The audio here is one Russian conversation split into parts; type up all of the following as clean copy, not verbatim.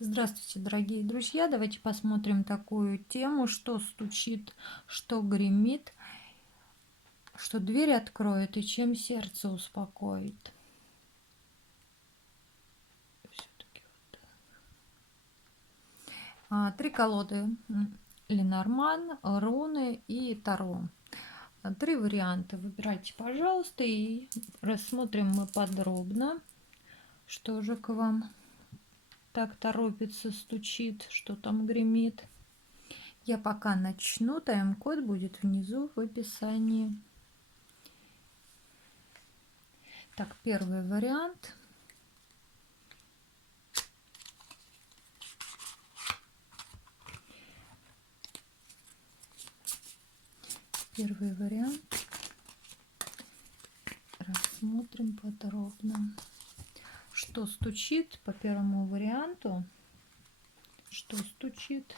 Здравствуйте, дорогие друзья! Давайте посмотрим такую тему, что стучит, что гремит, что дверь откроет и чем сердце успокоит. Всё-таки вот три колоды: Ленорман, руны и Таро. Три варианта. Выбирайте, пожалуйста, и рассмотрим мы подробно, что же к вам так торопится, стучит, что там гремит. Я пока начну, тайм-код будет внизу в описании. Так, первый вариант. Первый вариант. Рассмотрим подробно. Что стучит по первому варианту? Что стучит?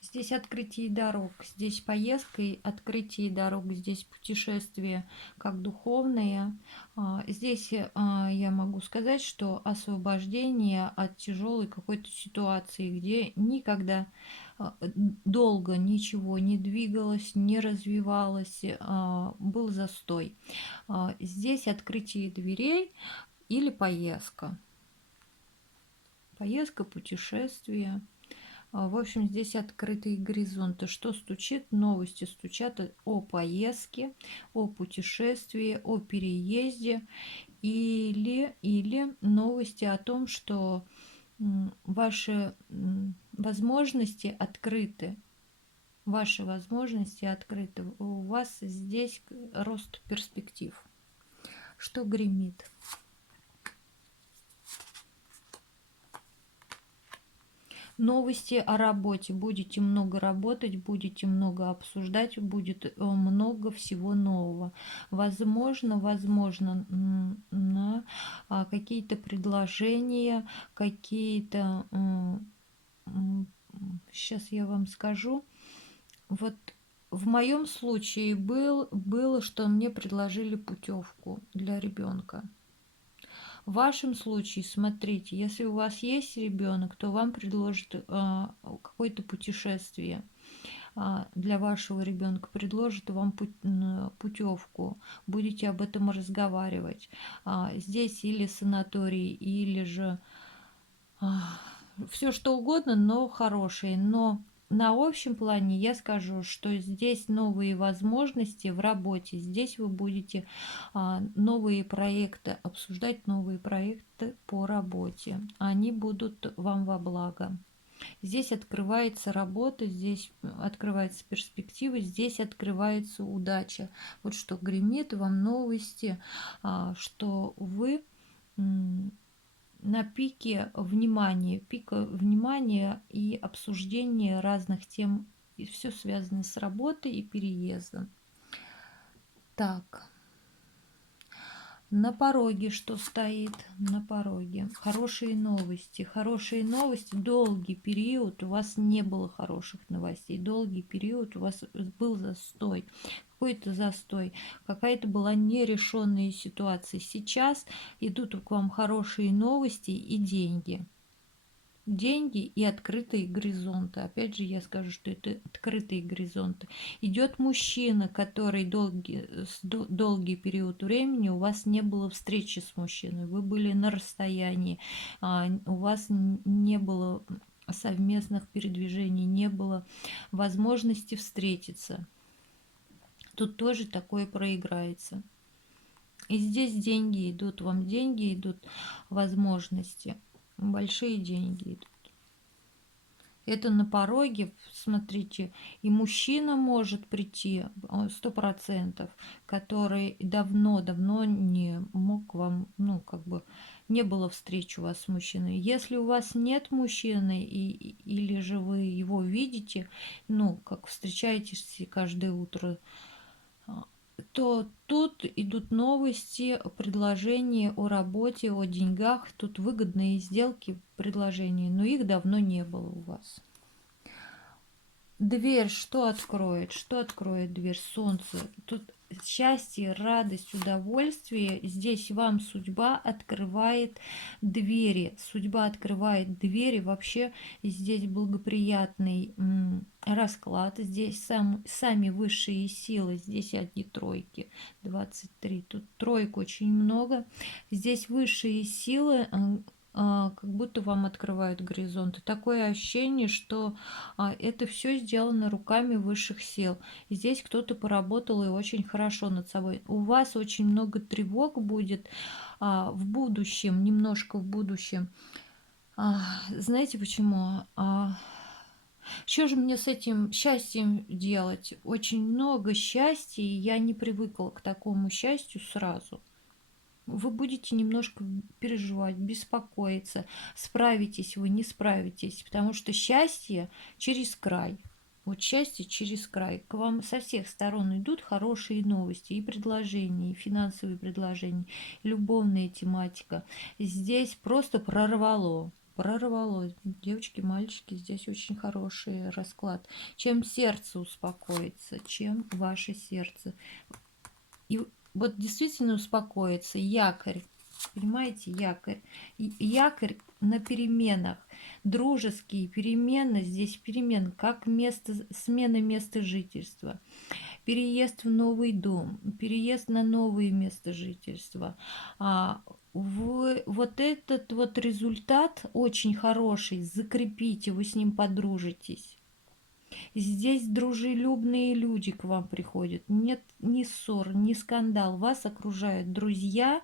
Здесь открытие дорог, здесь поездка и открытие дорог, здесь путешествие как духовное. Здесь я могу сказать, что освобождение от тяжелой какой-то ситуации, где никогда долго ничего не двигалось, не развивалось, был застой. Здесь открытие дверей или поездка. Поездка, путешествие. В общем, здесь открытые горизонты. Что стучит? Новости стучат о поездке, о путешествии, о переезде или новости о том, что ваши возможности открыты. Ваши возможности открыты. У вас здесь рост перспектив. Что гремит? Новости о работе. Будете много работать, будете много обсуждать, будет много всего нового. Возможно, на какие-то предложения, какие-то... Сейчас я вам скажу. Вот в моем случае было, что мне предложили путевку для ребенка. В вашем случае, смотрите, если у вас есть ребенок, то вам предложат какое-то путешествие для вашего ребенка, предложат вам путевку, будете об этом разговаривать. Здесь или санаторий, или же все что угодно, но хорошее. Но на общем плане я скажу, что здесь новые возможности в работе. Здесь вы будете новые проекты обсуждать, новые проекты по работе. Они будут вам во благо. Здесь открывается работа, здесь открываются перспективы, здесь открывается удача. Вот что гремит вам новости, что вы на пика внимания и обсуждения разных тем, и все связано с работой и переездом. Так, на пороге что стоит? На пороге хорошие новости. Хорошие новости. Долгий период у вас не было хороших новостей. Долгий период у вас был застой. Какой-то застой, какая-то была нерешенная ситуация. Сейчас идут к вам хорошие новости и деньги. Деньги и открытые горизонты. Опять же, я скажу, что это открытые горизонты. Идет мужчина, который долгий период времени у вас не было встречи с мужчиной. Вы были на расстоянии, у вас не было совместных передвижений, не было возможности встретиться. Тут тоже такое проиграется. И здесь деньги идут, вам деньги идут, возможности, большие деньги идут. Это на пороге, смотрите, и мужчина может прийти 100%, который давно-давно не мог вам, не было встречи у вас с мужчиной. Если у вас нет мужчины, или же вы его видите, как встречаетесь каждое утро, то тут идут новости, предложения о работе, о деньгах. Тут выгодные сделки, предложения, но их давно не было у вас. Дверь что откроет? Что откроет дверь? Солнце. Тут счастье, радость, удовольствие. Здесь вам судьба открывает двери. Судьба открывает двери. Вообще здесь благоприятный расклад. Здесь сами высшие силы. Здесь одни тройки. 23. Тут троек очень много. Здесь высшие силы как будто вам открывают горизонты. Такое ощущение, что это все сделано руками высших сил. Здесь кто-то поработал и очень хорошо над собой. У вас очень много тревог будет в будущем, немножко в будущем. Знаете почему? Что же мне с этим счастьем делать? Очень много счастья, и я не привыкла к такому счастью сразу. Вы будете немножко переживать, беспокоиться, справитесь вы, не справитесь, потому что счастье через край. Вот счастье через край. К вам со всех сторон идут хорошие новости, и предложения, и финансовые предложения, и любовная тематика. Здесь просто прорвало. Прорвало. Девочки, мальчики, здесь очень хороший расклад. Чем сердце успокоится, чем ваше сердце. И вот действительно успокоиться, якорь, понимаете, якорь. Якорь на переменах, дружеские перемены, здесь перемен, как смена места жительства, переезд в новый дом, переезд на новое место жительства. Вот этот вот результат очень хороший, закрепите, вы с ним подружитесь. Здесь дружелюбные люди к вам приходят. Нет ни ссор, ни скандал. Вас окружают друзья,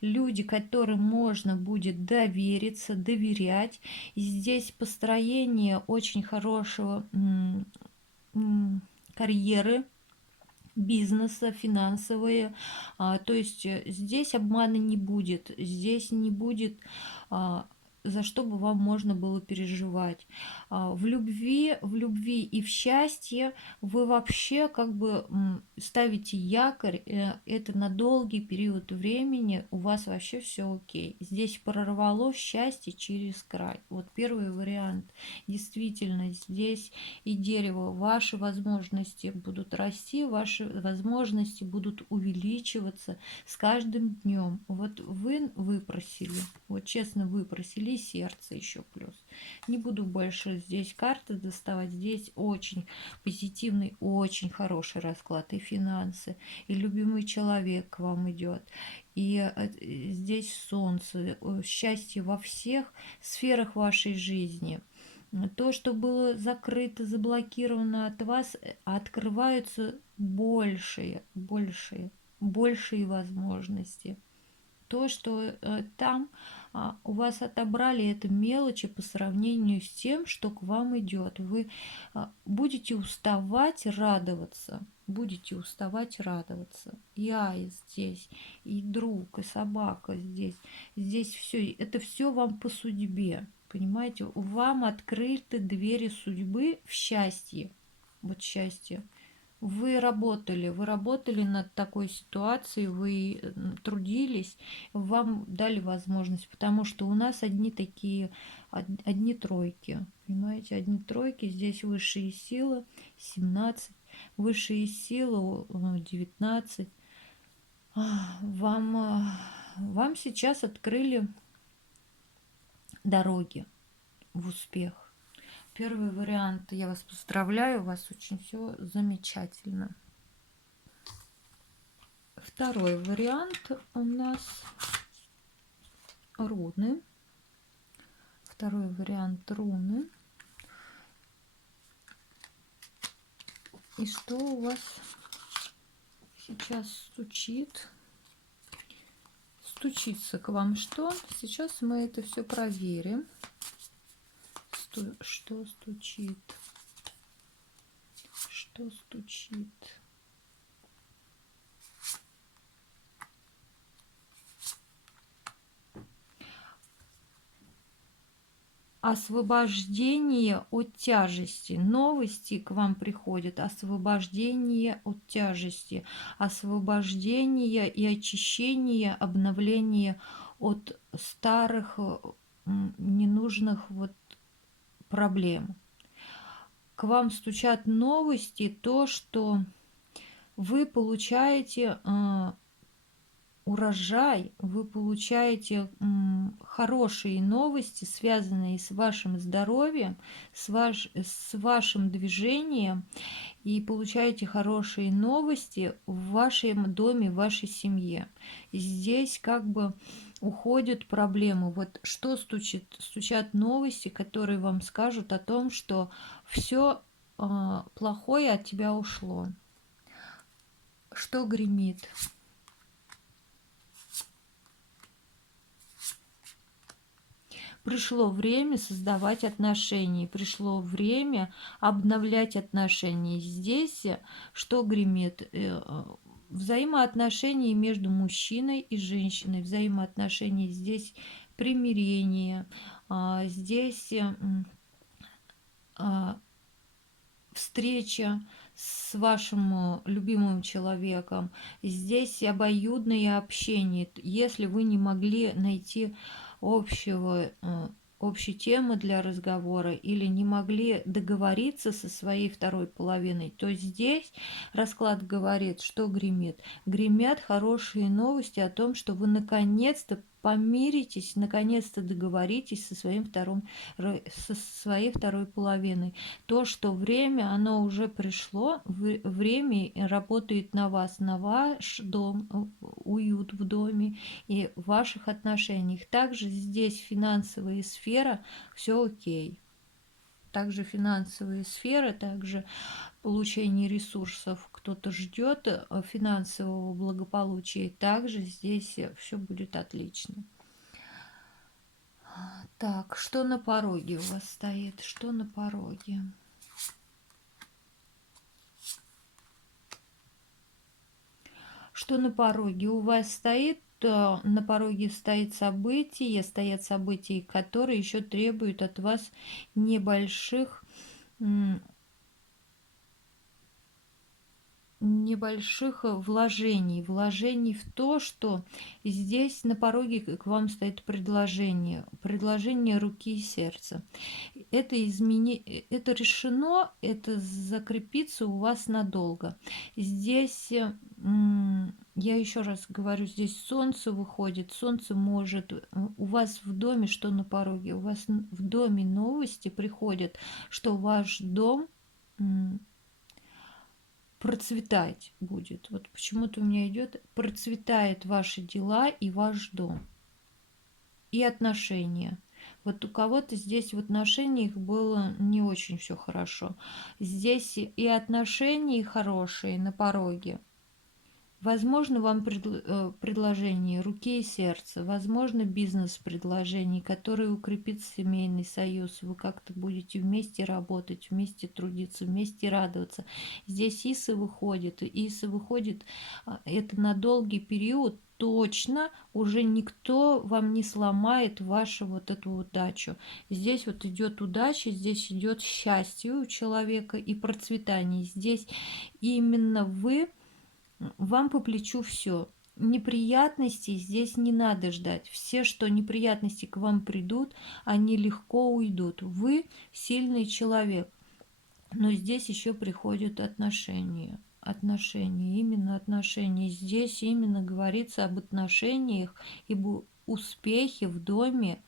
люди, которым можно будет довериться, доверять. И здесь построение очень хорошего карьеры, бизнеса, финансовые. То есть здесь обмана не будет. Здесь не будет за что бы вам можно было переживать. В любви и в счастье вы вообще как бы ставите якорь, это на долгий период времени у вас вообще все окей. Здесь прорвало счастье через край. Вот первый вариант. Действительно, здесь и дерево, ваши возможности будут расти, ваши возможности будут увеличиваться с каждым днем. Вот вы выпросили, вот честно выпросили, сердце еще плюс. Не буду больше здесь карты доставать. Здесь очень позитивный, очень хороший расклад. И финансы, и любимый человек к вам идет. И здесь солнце, счастье во всех сферах вашей жизни. То, что было закрыто, заблокировано от вас, открываются большие возможности. То, что там у вас отобрали, это мелочи по сравнению с тем, что к вам идет. Вы будете уставать радоваться. Будете уставать радоваться. И аист здесь, и друг, и собака здесь. Здесь все, это все вам по судьбе. Понимаете, вам открыты двери судьбы в счастье. Вот счастье. Вы работали над такой ситуацией, вы трудились, вам дали возможность, потому что у нас одни такие, одни тройки, понимаете, одни тройки, здесь высшие силы 17, высшие силы 19. Вам сейчас открыли дороги в успех. Первый вариант, я вас поздравляю, у вас очень все замечательно. Второй вариант у нас руны. Второй вариант руны. И что у вас сейчас стучит? Стучится к вам что? Сейчас мы это все проверим. Что стучит? Что стучит? Освобождение от тяжести. Новости к вам приходят. Освобождение от тяжести. Освобождение и очищение, обновление от старых ненужных вот проблем. К вам стучат новости, то, что вы получаете урожай, вы получаете хорошие новости, связанные с вашим здоровьем, с вашим движением, и получаете хорошие новости в вашем доме, в вашей семье. Здесь как бы уходят проблемы. Вот что стучат новости, которые вам скажут о том, что все плохое от тебя ушло. Что гремит? Пришло время создавать отношения, пришло время обновлять отношения. Здесь что гремит? Взаимоотношения между мужчиной и женщиной, взаимоотношения здесь примирение, здесь встреча с вашим любимым человеком, здесь обоюдное общение. Если вы не могли найти общей темы для разговора или не могли договориться со своей второй половиной, то здесь расклад говорит, что гремит. Гремят хорошие новости о том, что вы наконец-то помиритесь, наконец-то договоритесь со своей второй половиной. То, что время, оно уже пришло, время работает на вас, на ваш дом, уют в доме и в ваших отношениях. Также здесь финансовая сфера, все окей. Также финансовая сфера, также получение ресурсов, кто-то ждет финансового благополучия, также здесь все будет отлично. Так, что на пороге у вас стоит? Что на пороге? Что на пороге у вас стоит? На пороге стоят события, которые еще требуют от вас небольших вложений в то, что здесь на пороге к вам стоит предложение руки и сердца. Это решено, это закрепится у вас надолго. Здесь, я еще раз говорю, здесь солнце выходит, солнце может, у вас в доме, что на пороге, у вас в доме новости приходят, что ваш дом процветать будет. Вот почему-то у меня идет процветает ваши дела и ваш дом. И отношения. Вот у кого-то здесь в отношениях было не очень все хорошо. Здесь и отношения хорошие на пороге. Возможно, вам предложение руки и сердца, возможно, бизнес-предложение, которое укрепит семейный союз. Вы как-то будете вместе работать, вместе трудиться, вместе радоваться. Здесь Иса выходит это на долгий период. Точно уже никто вам не сломает вашу вот эту удачу. Здесь вот идет удача, здесь идет счастье у человека и процветание. Здесь именно вам по плечу все. Неприятностей здесь не надо ждать. Все, что неприятности к вам придут, они легко уйдут. Вы сильный человек. Но здесь еще приходят отношения. Именно отношения. Здесь именно говорится об отношениях и успехе в доме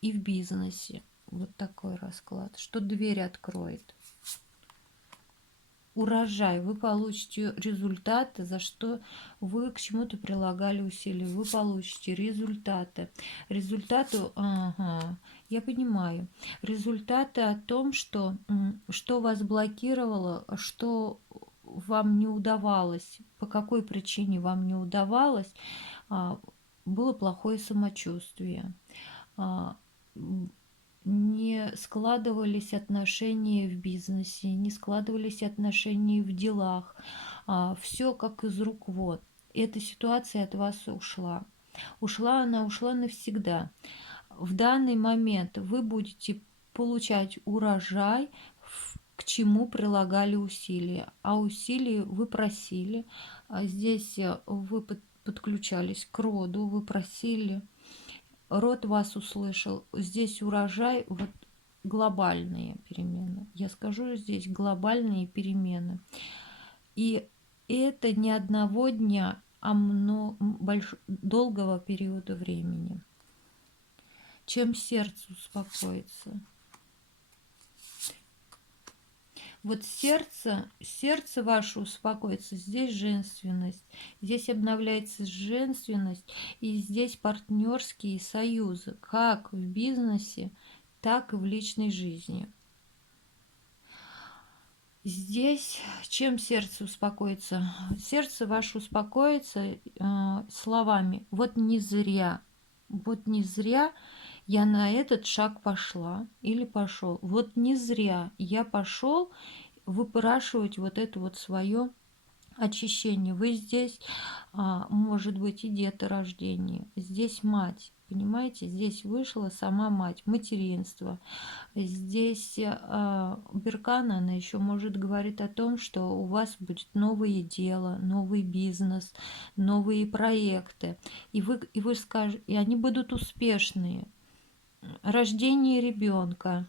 и в бизнесе. Вот такой расклад. Что дверь откроет. Урожай, вы получите результаты, за что вы к чему-то прилагали усилия, вы получите результаты. Я понимаю. Результаты о том, что вас блокировало, что вам не удавалось, по какой причине вам не удавалось, было плохое самочувствие. Не складывались отношения в бизнесе, не складывались отношения в делах. Все как из рук вон. Эта ситуация от вас ушла. Ушла навсегда. В данный момент вы будете получать урожай, к чему прилагали усилия. А усилия вы просили. Здесь вы подключались к роду, вы просили. Род вас услышал. Здесь урожай, вот глобальные перемены. Я скажу здесь глобальные перемены. И это не одного дня, а долгого периода времени. Чем сердце успокоится. Вот сердце ваше успокоится, здесь женственность, здесь обновляется женственность, и здесь партнерские союзы, как в бизнесе, так и в личной жизни. Здесь чем сердце успокоится? Сердце ваше успокоится словами «вот не зря». Вот не зря я на этот шаг пошла или пошел. Вот не зря я пошел выпрашивать вот это вот свое очищение. Вы здесь, может быть, и деторождение, здесь мать. Понимаете, здесь вышла сама мать, материнство. Здесь Беркана, она еще может говорить о том, что у вас будет новое дело, новый бизнес, новые проекты. И вы скажете, и они будут успешные. Рождение ребенка,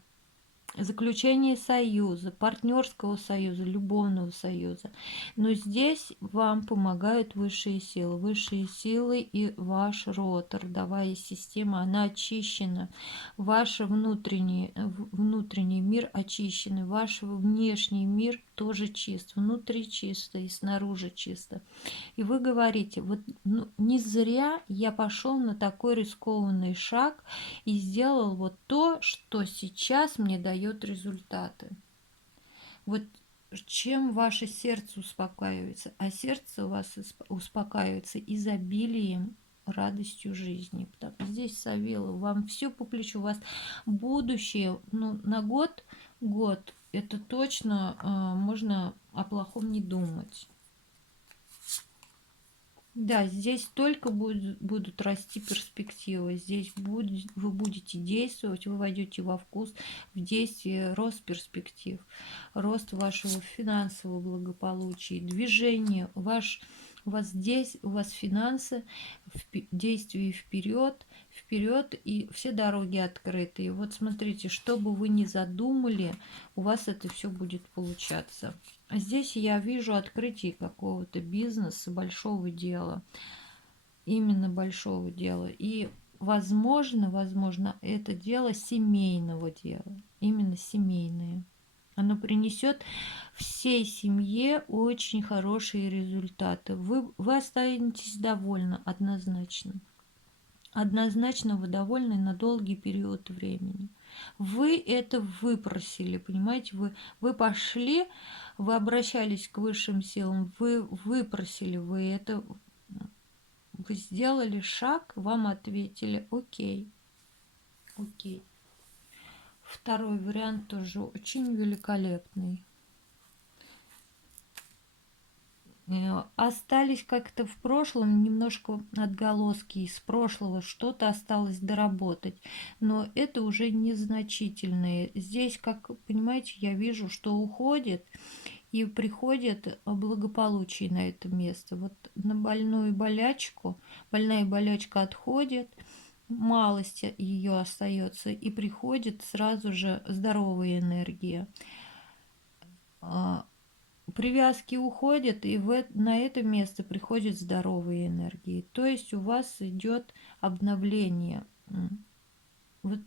заключение союза, партнерского союза, любовного союза. Но здесь вам помогают высшие силы. Высшие силы и ваш род, родовая система, она очищена. Ваш внутренний мир очищен. Ваш внешний мир тоже чист. Внутри чисто и снаружи чисто. И вы говорите, вот не зря я пошел на такой рискованный шаг и сделал вот то, что сейчас мне дает результаты. Вот чем ваше сердце успокаивается, а сердце у вас успокаивается изобилием, радостью жизни. Здесь Савелов, вам все по плечу, у вас будущее, на год, это точно можно о плохом не думать. Да, здесь только будут расти перспективы. Здесь вы будете действовать, вы войдете во вкус, в действие, рост перспектив, рост вашего финансового благополучия, движение. У вас здесь, у вас финансы, действие вперед, и все дороги открыты. И вот смотрите, что бы вы ни задумали, у вас это все будет получаться. Здесь я вижу открытие какого-то бизнеса, большого дела, именно большого дела. И возможно, это дело семейного дела, именно семейное. Оно принесет всей семье очень хорошие результаты. Вы останетесь довольны однозначно. Однозначно вы довольны на долгий период времени. Вы это выпросили, понимаете? Вы пошли, вы обращались к высшим силам, вы выпросили, вы сделали шаг, вам ответили окей. Второй вариант тоже очень великолепный. Остались как-то в прошлом немножко отголоски из прошлого, что-то осталось доработать, но это уже незначительные. Здесь, как понимаете, я вижу, что уходит и приходит благополучие на это место. Вот на больная болячка отходит, малость ее остается, и приходит сразу же здоровая энергия. Привязки уходят, и на это место приходят здоровые энергии. То есть у вас идет обновление. Вот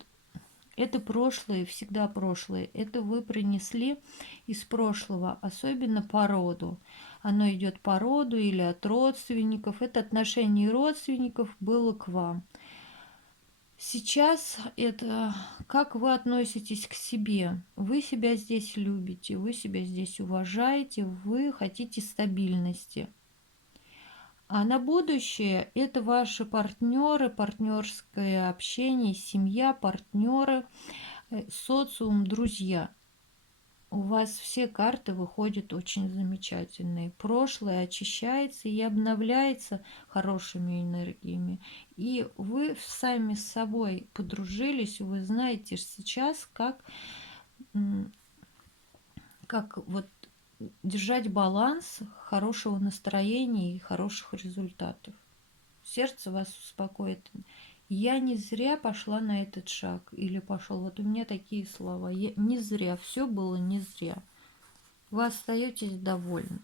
это прошлое, всегда прошлое. Это вы принесли из прошлого, особенно по роду. Оно идет по роду или от родственников. Это отношение родственников было к вам. Сейчас это как вы относитесь к себе. Вы себя здесь любите, вы себя здесь уважаете, вы хотите стабильности. А на будущее это ваши партнеры, партнерское общение, семья, партнеры, социум, друзья. У вас все карты выходят очень замечательные. Прошлое очищается и обновляется хорошими энергиями. И вы сами с собой подружились, вы знаете сейчас, как вот держать баланс хорошего настроения и хороших результатов. Сердце вас успокоит. Я не зря пошла на этот шаг или пошел. Вот у меня такие слова. Не зря. Все было не зря. Вы остаетесь довольны.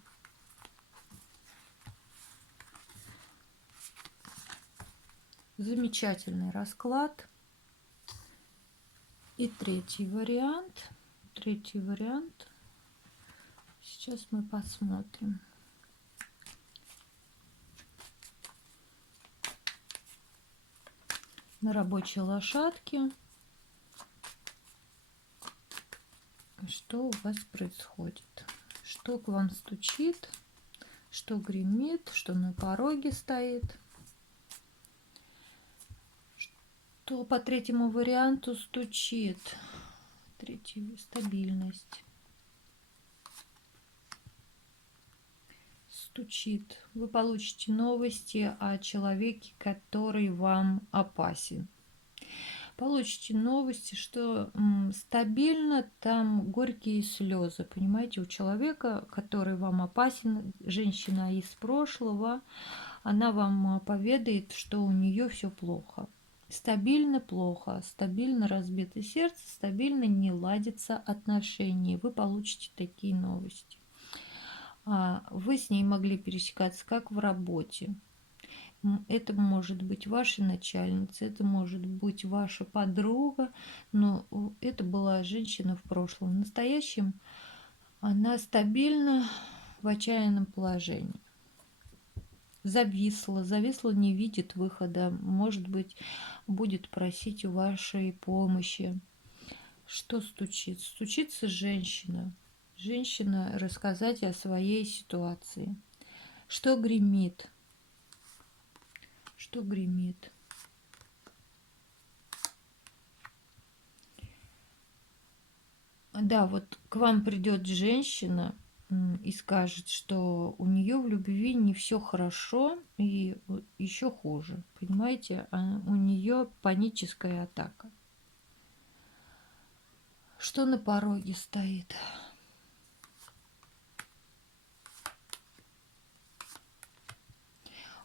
Замечательный расклад. И третий вариант. Третий вариант. Сейчас мы посмотрим. На рабочей лошадке. Что у вас происходит? Что к вам стучит? Что гремит? Что на пороге стоит? Что по третьему варианту стучит? Третий — стабильность. Стучит. Вы получите новости о человеке, который вам опасен. Получите новости, что стабильно, там горькие слезы. Понимаете, у человека, который вам опасен, женщина из прошлого, она вам поведает, что у нее все плохо. Стабильно плохо, стабильно разбито сердце, стабильно не ладятся отношения. Вы получите такие новости. Вы с ней могли пересекаться как в работе. Это может быть ваша начальница, это может быть ваша подруга, но это была женщина в прошлом. В настоящем она стабильна в отчаянном положении. Зависла, не видит выхода, может быть, будет просить у вашей помощи. Что стучит? Стучится женщина. Женщина рассказать о своей ситуации. Что гремит? Что гремит? Да, вот к вам придет женщина и скажет, что у нее в любви не все хорошо и еще хуже. Понимаете, у нее паническая атака. Что на пороге стоит?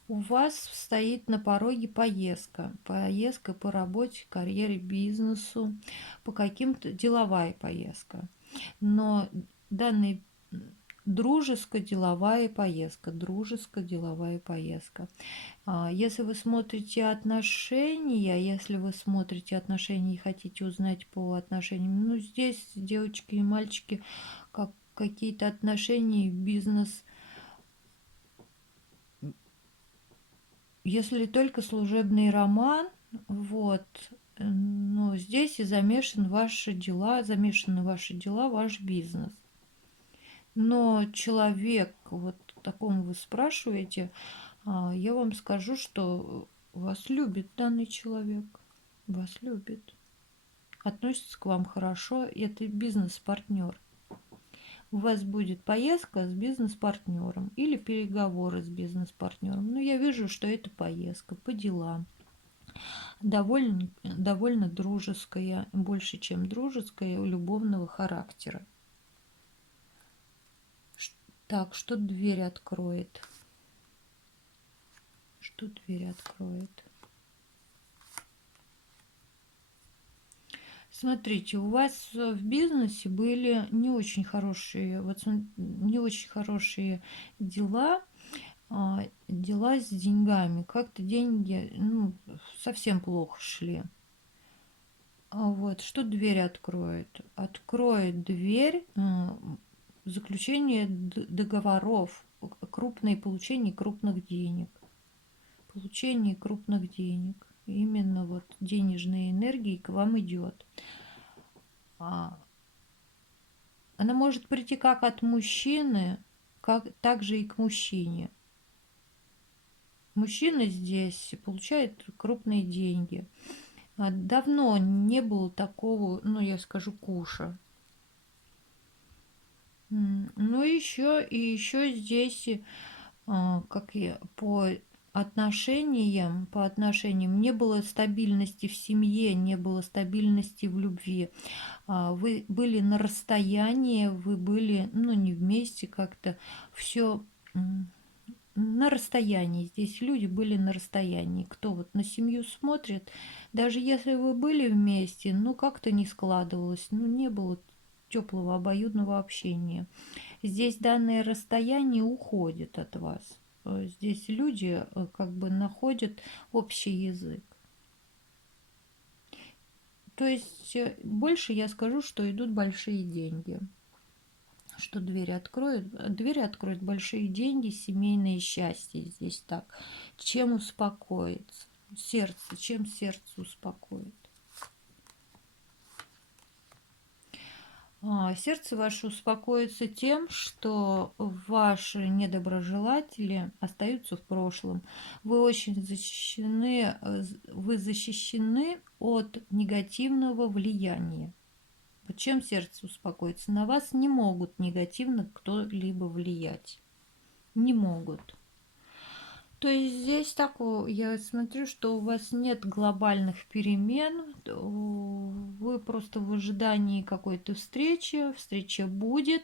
У вас стоит на пороге поездка. Поездка по работе, карьере, бизнесу, по каким-то деловая поездка. Но данный дружеско-деловая поездка. Дружеско-деловая поездка. Если вы смотрите отношения, и хотите узнать по отношениям, ну, здесь девочки и мальчики, как какие-то отношения, бизнес. Если только служебный роман, вот, но здесь и замешаны ваши дела, ваш бизнес. Но человек, вот такому вы спрашиваете, я вам скажу, что вас любит данный человек, вас любит, относится к вам хорошо, это бизнес-партнер. У вас будет поездка с бизнес-партнером или переговоры с бизнес-партнером. Но я вижу, что это поездка по делам. Довольно дружеская, больше, чем дружеская, любовного характера. Так, что дверь откроет? Что дверь откроет? Смотрите, у вас в бизнесе были не очень хорошие дела, дела с деньгами. Как-то деньги совсем плохо шли. Вот, что дверь откроет? Откроет дверь заключение договоров, крупное получение крупных денег. Получение крупных денег. Именно вот денежная энергия к вам идет. Она может прийти как от мужчины, так же и к мужчине. Мужчина здесь получает крупные деньги. Давно не было такого, я скажу, куша. Ну, еще здесь, как и по отношениям, не было стабильности в семье, не было стабильности в любви. Вы были на расстоянии, вы были, не вместе как-то, все на расстоянии. Здесь люди были на расстоянии. Кто вот на семью смотрит, даже если вы были вместе, как-то не складывалось, не было теплого обоюдного общения. Здесь данное расстояние уходит от вас. здесь люди как бы находят общий язык. То есть больше я скажу, что идут большие деньги. Что двери откроют большие деньги, семейное счастье здесь так. Чем успокоиться? Сердце, чем сердце успокоит? Сердце ваше успокоится тем, что ваши недоброжелатели остаются в прошлом. Вы очень защищены, вы защищены от негативного влияния. Вот чем сердце успокоится? На вас не могут негативно кто-либо влиять. Не могут. То есть здесь так, я смотрю, что у вас нет глобальных перемен, вы просто в ожидании какой-то встречи, встреча будет,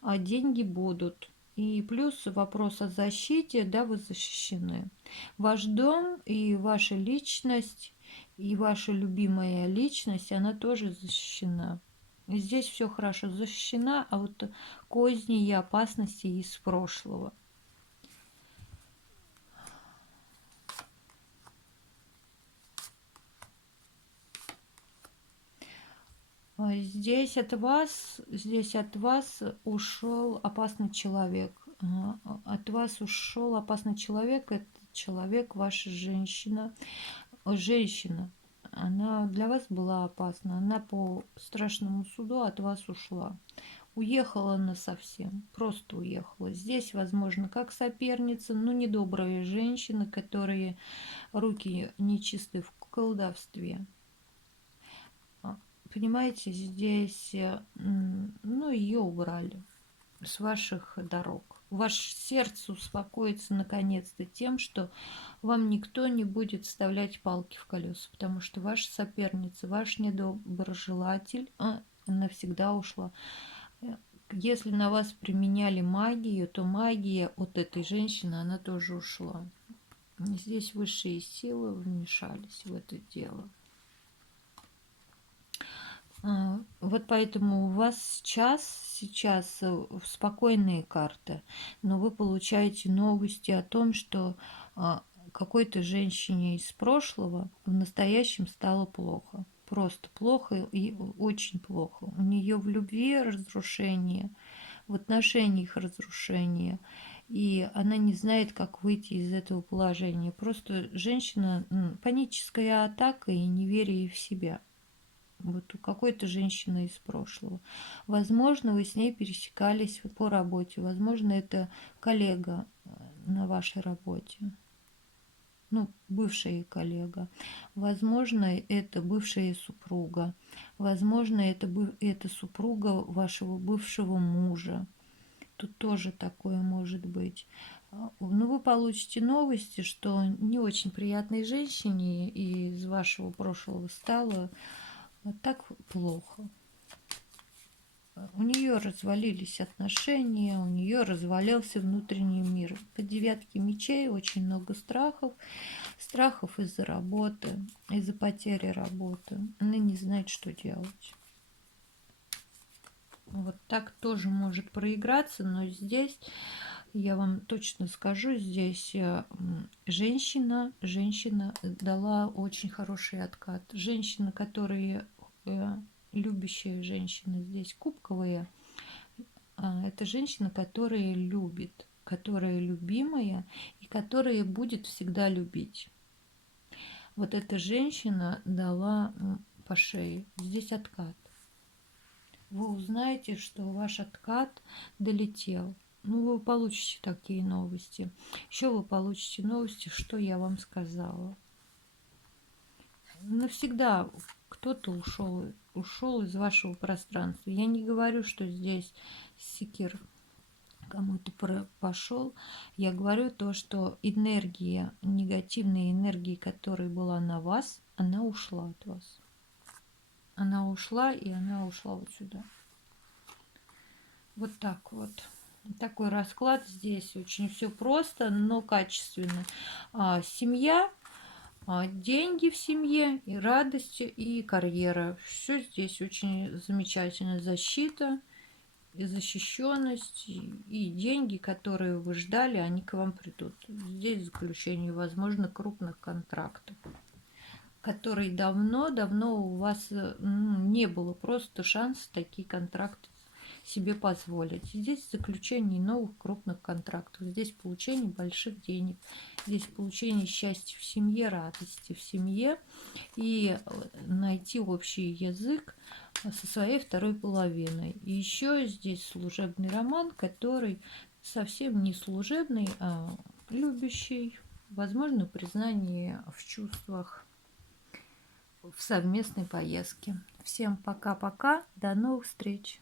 а деньги будут. И плюс вопрос о защите, да, вы защищены. Ваш дом и ваша личность, и ваша любимая личность, она тоже защищена. Здесь все хорошо защищена, а вот козни и опасности из прошлого. Здесь от вас ушел опасный человек. От вас ушел опасный человек. Это человек, ваша женщина. Женщина. Она для вас была опасна. Она по страшному суду от вас ушла. Уехала она совсем, просто уехала. Здесь, возможно, как соперница, но недобрые женщины, которые руки нечисты в колдовстве. Понимаете, здесь, ну, ее убрали с ваших дорог. Ваше сердце успокоится наконец-то тем, что вам никто не будет вставлять палки в колеса, потому что ваша соперница, ваш недоброжелатель навсегда ушла. Если на вас применяли магию, то магия от этой женщины, она тоже ушла. Здесь высшие силы вмешались в это дело. Вот поэтому у вас сейчас спокойные карты, но вы получаете новости о том, что какой-то женщине из прошлого в настоящем стало плохо. Просто плохо и очень плохо. У нее в любви разрушение, в отношениях разрушение, и она не знает, как выйти из этого положения. Просто женщина, паническая атака и неверие в себя. Вот у какой-то женщины из прошлого. Возможно, вы с ней пересекались по работе. Возможно, это коллега на вашей работе. Ну, бывшая коллега. Возможно, это бывшая супруга. Возможно, это супруга вашего бывшего мужа. Тут тоже такое может быть. Но вы получите новости, что не очень приятной женщине из вашего прошлого стало так плохо. У нее развалились отношения, у нее развалился внутренний мир. По девятке мечей очень много страхов. Страхов из-за работы, из-за потери работы. Она не знает, что делать. Вот так тоже может проиграться, но здесь, я вам точно скажу, здесь женщина дала очень хороший откат. Женщина, которая любящая женщина здесь кубковая, это женщина, которая любит, которая любимая и которая будет всегда любить. Вот эта женщина дала по шее. Здесь откат. Вы узнаете, что ваш откат долетел. Ну, вы получите такие новости. Еще вы получите новости, что я вам сказала. Навсегда кто-то ушел из вашего пространства. Я не говорю, что здесь секир кому-то пошел. Я говорю то, что энергия, негативная энергия, которая была на вас, она ушла от вас. Она ушла, и она ушла вот сюда. Вот так вот. Такой расклад здесь. Очень все просто, но качественно. Семья, деньги в семье, и радость, и карьера. Все здесь очень замечательно. Защита и защищенность, и деньги, которые вы ждали, они к вам придут. Здесь заключение, возможно, крупных контрактов, которые давно-давно у вас не было просто шанса такие контракты себе позволить. Здесь заключение новых крупных контрактов, здесь получение больших денег, здесь получение счастья в семье, радости в семье и найти общий язык со своей второй половиной. И еще здесь служебный роман, который совсем не служебный, а любящий, возможно, признание в чувствах в совместной поездке. Всем пока-пока, до новых встреч!